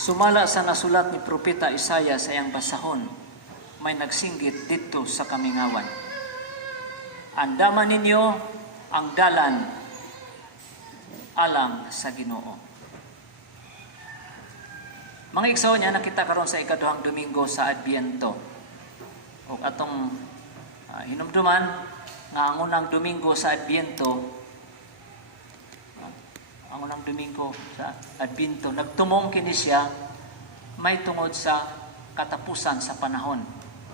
Sumala sa nasulat ni Propeta Isaya sa iyang basahon, may nagsinggit dito sa kamingawan. Andaman ninyo ang dalan alang sa Ginoo. Mga igsoon niya, nakita karon sa ikaduhang Domingo sa Adbiento. O atong hinumduman nga ang unang Domingo sa Adbiento, nagtumong kini siya may tungod sa katapusan sa panahon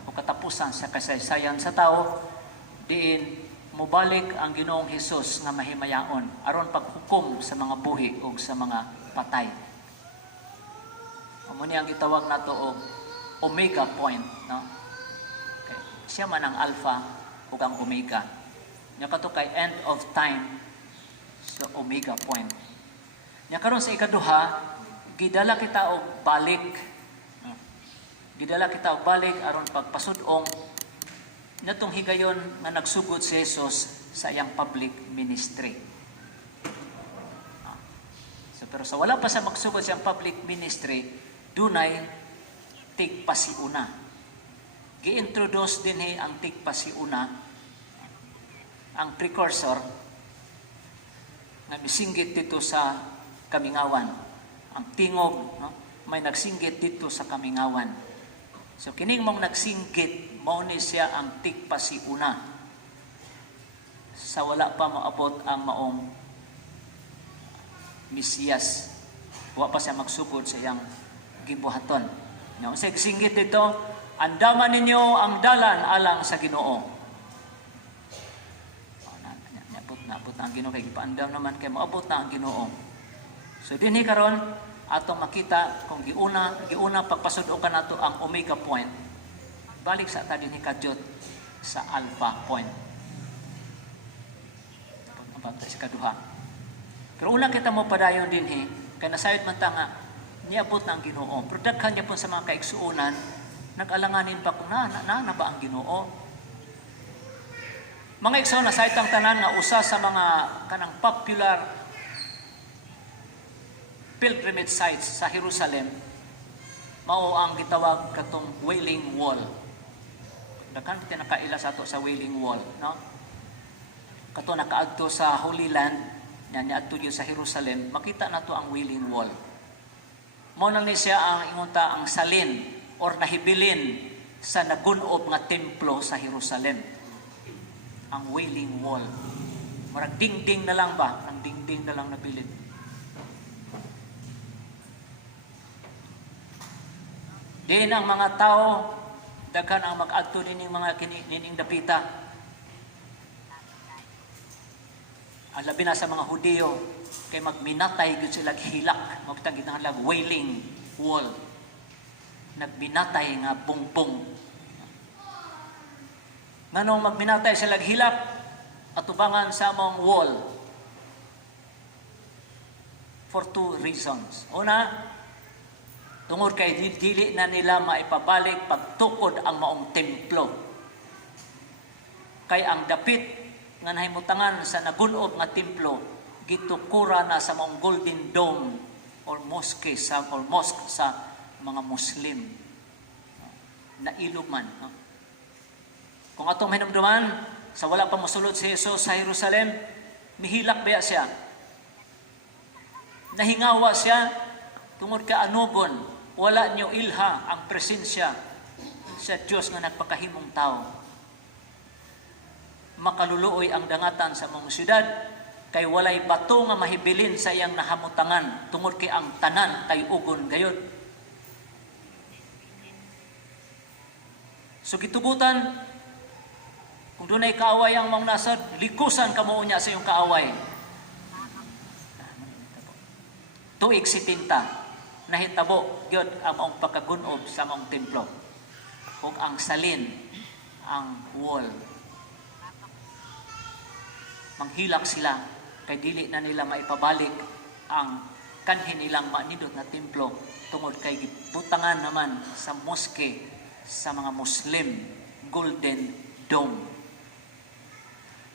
o katapusan sa kasaysayan sa tao, diin mubalik ang Ginoong Hesus nga mahimayaon aron paghukom sa mga buhi o sa mga patay. Amo ni ang gitawag nato og omega point, no? Okay. Siya man ang alpha ug ang omega. Nya kato kay end of time sa omega point. Nya karon sa ikaduha, gidala kita og balik. Gidala kita og balik aron pagpasud-ong natong higayon nga nagsugod si Jesus sa iyang public ministry. So, pero sa wala pa sa magsugod sa iyang public ministry, dunay tigpasiuna. Gi-introduce din ang tigpasiuna, ang precursor nga misinggit dito sa kamingawan. Ang tingog, no? May nagsinggit dito sa kamingawan. So kining mong nagsinggit, mao ni siya ang tigpasiuna. Sa wala pa maabot ang maong Mesiyas, wa pa siya magsugod sa iyang gibuhaton. No, sa singgit dito, andaman ninyo ang dalan alang sa Ginoo. Naabot na ang Ginoo, kay gipaandam naman kay maabot na ang Ginoo. So dinhi karon atong makita kung giuna pagpasud-o kanato ang omega point, balik sa ta dinhi kadyot sa alpha point. Ang bantay sa kaduha. Pero una kita mo padayon dinhi kay nasayod man ta nga niabot na ang Ginoo. Pero daghan niya po sa mga kaigsuonan, nag-alanganin pa kung na ba ang Ginoo. Mga igsoon, nasayod ang tanan nga usa sa mga kanang popular pilgrimage sites sa Jerusalem, mao ang gitawag katong Wailing Wall. Daghan ti nakaila sa ato sa Wailing Wall, no? Kato nakaadto sa Holy Land, niadto gyud sa Jerusalem, makita nato ang Wailing Wall. Mao na ni siya ang ingunta ang salin or nahibilin sa nagun-ob nga templo sa Jerusalem. Ang Wailing Wall. Murag dingding na lang ba? Ang dingding na lang nabilin. Diin ang mga tao, daghan ang mag-adto nining mga nining dapita. Labi na sa mga Hudiyo, kay magminatay gyud sila hilak, magtang ginahanglag Wailing Wall. Nagminatay nga bungpong. Nganong magminatay sila hilak atubangan sa among wall? For two reasons. Una, tungod kay dili na nila maipabalik pagtukod ang maong templo. Kay ang dapit nga nahimutangan sa nagun-ob nga templo gitukura na sa maong Golden Dome or mosque sa mga Muslim. Nailog man. No? Kung atong hinumduman, sa wala pa mosulod si Jesus sa Jerusalem, nihilak ba siya? Nahingawa siya tungod ka anugon, wala niyo ilha ang presensya sa Diyos nga nagpakahimong tao. Makaluluoy ang dangatan sa mong syudad, kay walay bato nga mahibilin sa iyang nahamutangan, tungod kay ang tanan kay ugon gayud. So gitugutan, kung doon ay kaaway ang mga nasad, likusan ka mo niya sa iyong kaaway. Tuig 70, nahitabo gyud ang maong pagkagunob sa maong templo. Ug ang salin, ang wall. Manghilak sila, kay dili na nila maipabalik ang kanhin nilang manidot na templo tungod kay gibutangan naman sa mosque sa mga Muslim, Golden Dome.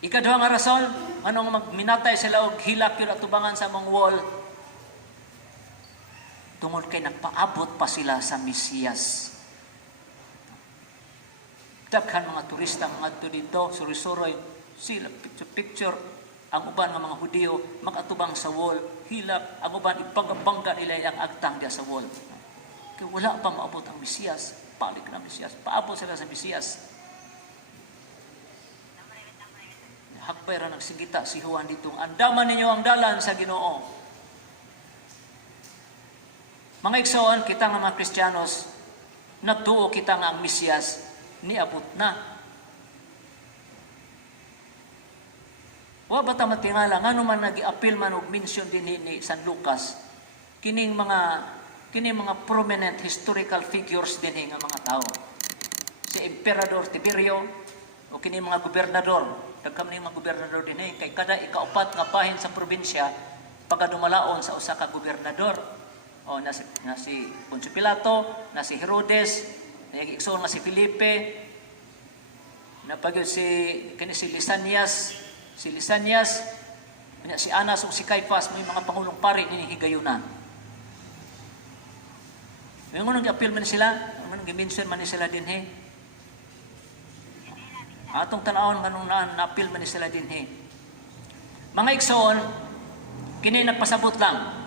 Ikaduha nga rason, anong magminatay sila og hilak yun atubangan sa mong wall? Tungod kay nagpaabot pa sila sa Mesiyas. Daghan mga turista mga dito, suri-suroy, sila picture ang uban ng mga Hudiyo makatubang sa wall, hilap ang uban ipagabangga nila ang agtang diya sa wall. Kaya wala pa maabot ang Mesiyas, balik na Mesiyas, paabot sila sa Mesiyas. Hakbay ra nagsigita si Juan dito, andaman ninyo ang dalan sa Ginoo. Mga igsoon, kita nga mga Kristiyanos, nagtuo kita nga ang Mesiyas niabot na. Wa bata matingala ngano man nagi-appeal man og mention din ni San Lucas kining mga prominent historical figures din nga mga tao. Si Emperador Tiberio o kining mga gobernador, dagkam ni mga gobernador din kay kada ikaupat nga bahin sa probinsya pagkadumalaon sa usa ka gobernador. O na si Poncio Pilato, na si Herodes, nag-igsoon nga si Felipe, napagyo si Lisanias, si Anas o si Caiphas, may mga pangulong pari ni higayunan. May ngunong i-appeal man sila, ngunong i-mention man sila din atong tanawon nganong na-appeal man sila din Mga igsoon, kini nagpasabot lang.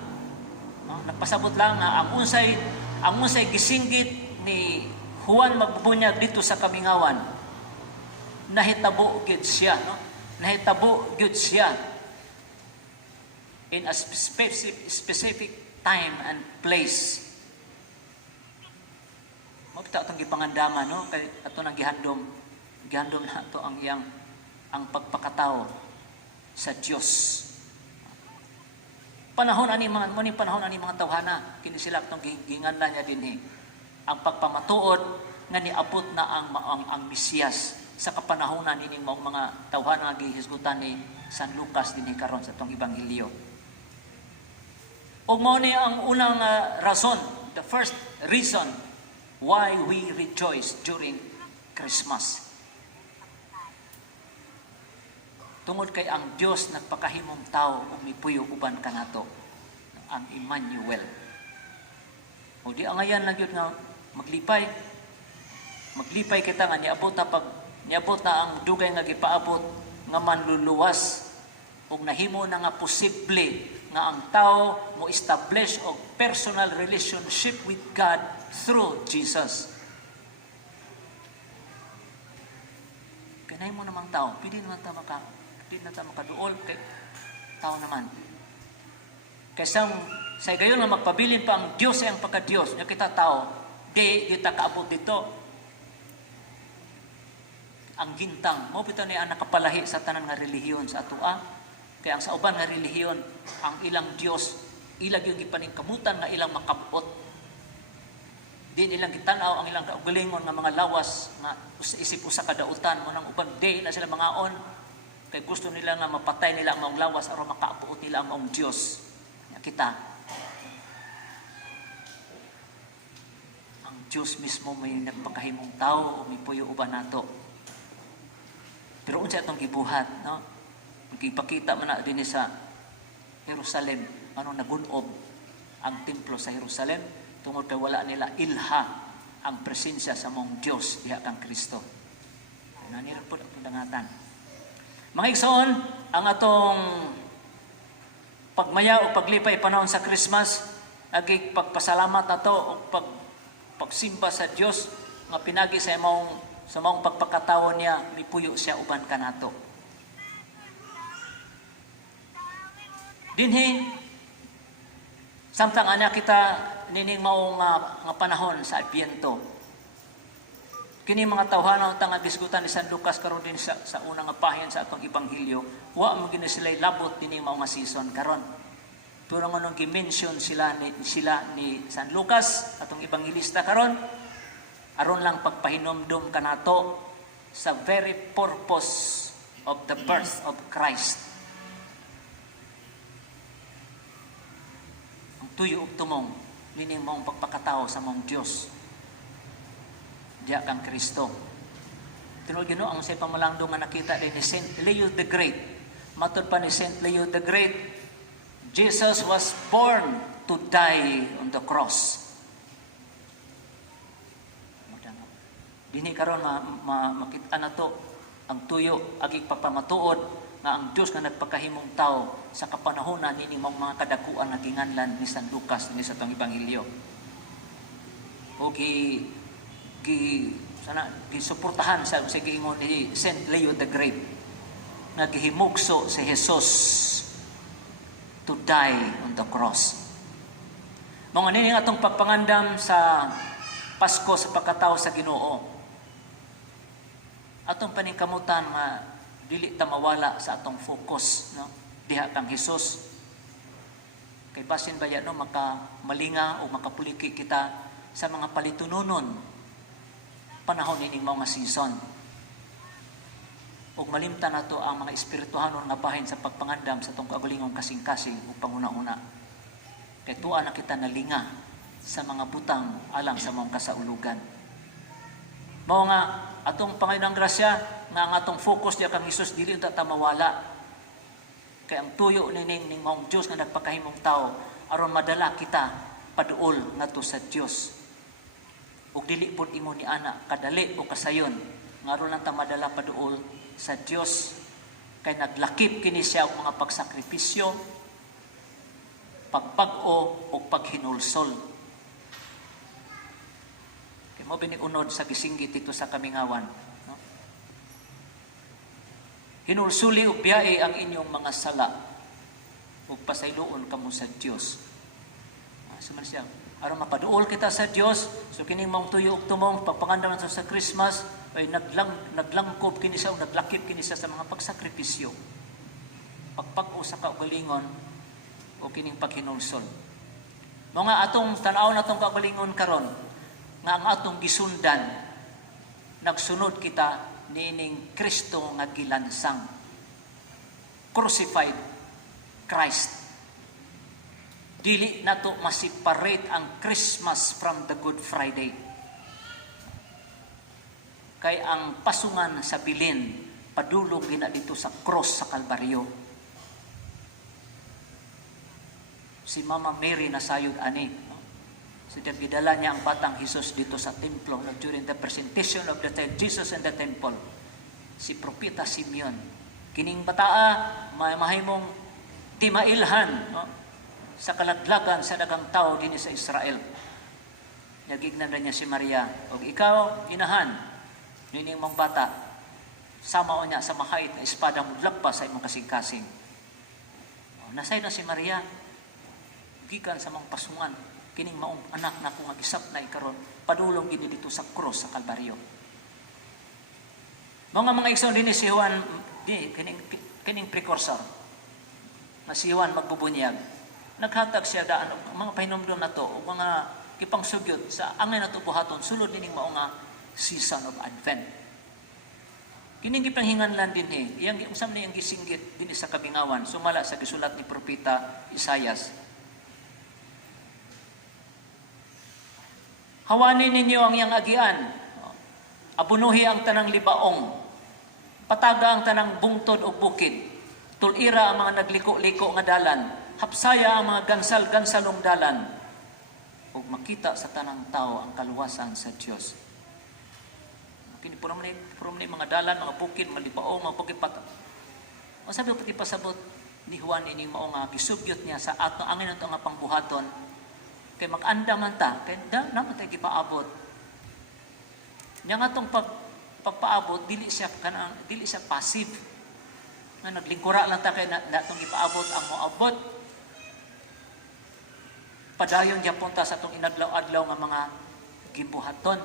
Nagpasabot lang na ang unsay gisinggit ni Juan magbubunyag dito sa Kamingawan. Nahitabo gyud siya, no? Nahitabo gyud siya in a specific time and place. Mabita atong gipangandaman, no? Kay ato nang gihandom na ato ang pagpakatao sa Dios. Panahon ani mga tawhana, kini sila tong ginganlan niya dinhi. Ang pagpamatuod nga niabot na ang Mesiyas sa kapanahonan nining mga tawhana nga gihisgutan ni San Lucas dinhi karon sa tong ebanghelyo. Ug mao ni ang unang rason, the first reason why we rejoice during Christmas. Tungod kay ang Dios nagpakahimong tao ug mipuyo uban kanato, ang Emmanuel. O di angayan lang yun nga maglipay kita nga niabot na ang dugay nga gipaabot nga manluluwas ug nahimo na nga posible nga ang tao mo establish og personal relationship with God through Jesus. Kanay mo namang tao, pili naman ta makaduol kay tao naman. Kaysa sa gayon nga magpabilin pa ang Dios ay ang pagka-Dios, nya kita tao, di kita kaabot dito. Ang gintang, mo bitaw ni ang nakapalahi sa tanan nga relihiyon sa atoa. Kaya ang sa uban nga relihiyon, ang ilang Dios, ilang yung gipaningkamutan nga ilang makabot. Di nilang gitanaw ang ilang kaugalingon nga mga lawas nga isip usa ka dautan mo nang uban di na sila mangaon. Kay gusto nila nga mapatay nila ang maong lawas aron makaabuot nila ang maong Dios. Kita. Ang Dios mismo may nagpakahimong tao o may puyo uban nato. Pero unsa atong gibuhat, no? Gipakita man na dinhi sa Jerusalem, ano nagunob ang templo sa Jerusalem tungod kay wala nila ilha ang presensya sa maong Dios diha kang Kristo. Nanira po ang dangatan. Mga igsoon, ang atong pagmaya o paglipay panahon sa Christmas, agi pagpasalamat nato o pagsimba sa Dios nga pinagi sa maong pagpakatawo niya, mipuyo siya uban kanato. Dinhi samtang ana kita nining mao nga panahon sa Adbyento. Kini mga tawhana nga gisgutan ni San Lucas karon din sa unang nga pahin sa atong ebanghelyo, wa mo gini sila labot dinhi mao nga season karon. Pero ngunong gi-mention sila ni San Lucas atong ebanghelista karon aron lang pagpahinomdom kanato sa very purpose of the birth of Christ. Ang tuyo ug tumong nining maong pagpakatao sa maong Dios diya kang Kristo. Tinuod Ginoo ang say pamalangdong nga nakita din ni Saint Leo the Great. Matod pa ni Saint Leo the Great, Jesus was born to die on the cross. Dini karon makita na to ang tuyo agi pagpamatuod nga ang Dios nga nagpakahimong tao sa kapanahonan nini mga kadakuan nga ginganlan ni San Lucas ni sa tong ebanghelyo. O gisuportahan sa giingon ni Saint Leo the Great nga gihimugso si Jesus to die on the cross. Mga nini atong pagpangandam sa Pasko sa pagkatao sa Ginoo. Atong paningkamutan nga dili ta mawala sa atong focus, no? Diha kang Hesus. Kay basin baya no makamalinga o makapuliki kita sa mga palitunonon panahon ining mga season. Ug malimtan nato ang mga espirituhanon nga bahin sa pagpangandam sa atong kaugalingong kasing-kasing ug panguna-una. Kay tuwa na kita nalinga sa mga butang alang sa mga kasaulugan. Mao nga atong Panginoong grasya nga ang atong focus diya kang Hesus dili ta mawala. Kay ang tuyo ning maong Dios nga nagpakahimong tao aron madala kita paduol ngadto sa Dios. Ug dili pud imo ni ana kadali o kasayon nga aron lang ta madala paduol sa Dios. Kay naglakip kini siya og mga pagsakripisyo, pagpag-o o paghinulsol. Mo biniunod sa gisinggit dito sa Kamingawan, no? Hinulsuli ug biyae ang inyong mga sala ug pasayloon kamo sa Dios. Suman siya aron mapaduol kita sa Dios. So kining mong tuyo ug tumong pagpangandam nato sa Christmas ay naglangkob kini siya, naglakip kini siya sa mga pagsakripisyo, pagpag-o sa kaugalingon o kining paghinulsol. Mga atong tan-aw natong kaugalingon karon nga ang atong gisundan, nagsunod kita nining Kristo nga gilansang. Crucified Christ. Dili nato ma-separate ang Christmas from the Good Friday. Kay ang pasungan sa bilin, padulong gina dito sa cross sa Kalbaryo. Si Mama Mary nasayod ani. So gidala niya ang batang Jesus dito sa templo during the presentation of the Jesus in the temple. Si Propeta Simeon. Kining bataa, mahimong timailhan, no? Sa kalaglagan sa dagang tao din sa Israel. Nagignan na niya si Maria. O ikaw, inahan, nining mong bata, sama o niya sa mahait na espada mudlak pa sa imong kasing-kasing. Nasay na si Maria, gikan sa mga pasungan. Kining maong anak na kung agisap na ikaron, padulong gini dito sa cross sa Kalbaryo. Mga igsoon din si Juan, kining precursor, na si Juan magbubunyag. Naghatag siya daan mga pahinumdum na to, o mga kipangsugyot sa angay na to buhaton, sulod nining mao nga season of Advent. Kining gipanghinganlan din iyang usam na iyang gisinggit din sa Kamingawan, sumala sa gisulat ni Propeta Isaias. Hawanin ninyo ang iyang agian, abunuhi ang tanang libaong, pataga ang tanang bungtod o bukid, tulira ang mga nagliko-liko nga dalan, hapsaya ang mga gansal-gansalong dalan, ug makita sa tanang tao ang kaluwasan sa Dios. Kini puro man mga dalan, mga bukid, malibaong, mga bukid pat. Masabi ko pati pasabot ni Juan ini mao nga gisubyot niya sa ato angin nato nga pangbuhaton. Kay mag-anda man ta, kay naman tayo gipaabot. Nya nga tong pagpaabot, dili siya passive. Nga naglingkura lang ta kay natong gipaabot ang moabot. Padayon diya punta sa tong inadlaw-adlaw nga mga gibuhaton.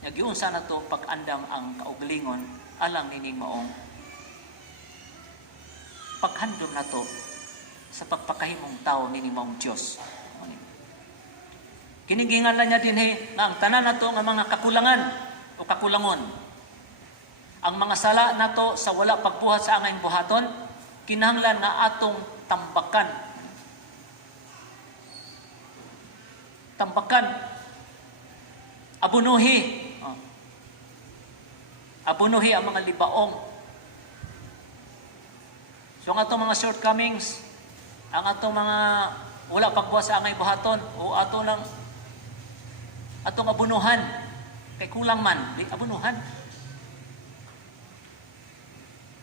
Nya giunsa na to pag-andam ang kaugalingon alang nining maong paghandom na to sa pagpakahimong tao nining maong Dios. Kinigingan niya din nga ang tanan nato nga mga kakulangan o kakulangon. Ang mga sala nato sa wala pagbuhat sa angay buhaton, kinahanglan nga atong tambakan. Tambakan. Abunuhi. Abunuhi ang mga libaong. So ang atong mga shortcomings, ang atong mga wala pagbuhat sa angay buhaton o atong abunuhan kay kulang man di abunuhan.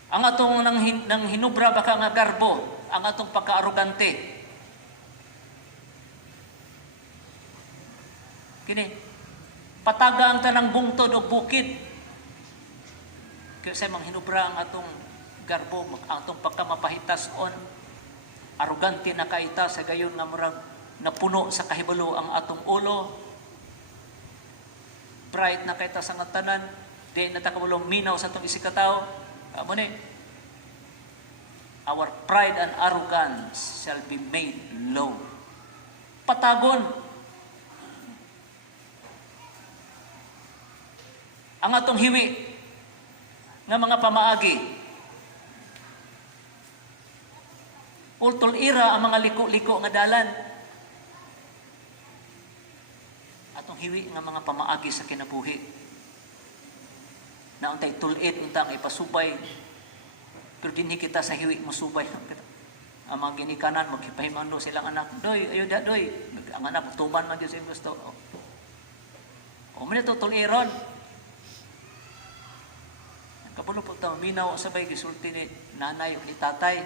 Ang atong nang hinubra baka nga garbo, ang atong pagka-arugante. Kini pataga ang tanang bungtod o bukid. Kasi manghinubra ang atong garbo, ang atong pagkamapahitas on arugante na kaita sa gayon nga murag napuno sa kahibalo ang atong ulo. Pride na kaita sa ngatanan, di natakabulong minaw sa atong isikataw. Amo ni, our pride and arrogance shall be made low. Patagon ang atong hiwi nga mga pamaagi. Ultol ira ang mga liko-liko nga dalan. Atong hiwi nga mga pamaagi sa kinabuhi. Nauntay tulit untang ipasubay. Pero dinhi kita sa hiwi mo subay. Ang mga ginikanan, magkipahimando silang anak. Doy, ayo da, doy. Ang anak, tuman man yun sa gusto. O man ito tuliron. Kapulo po ito, minaw sabay gisulti ni nanay o ni tatay.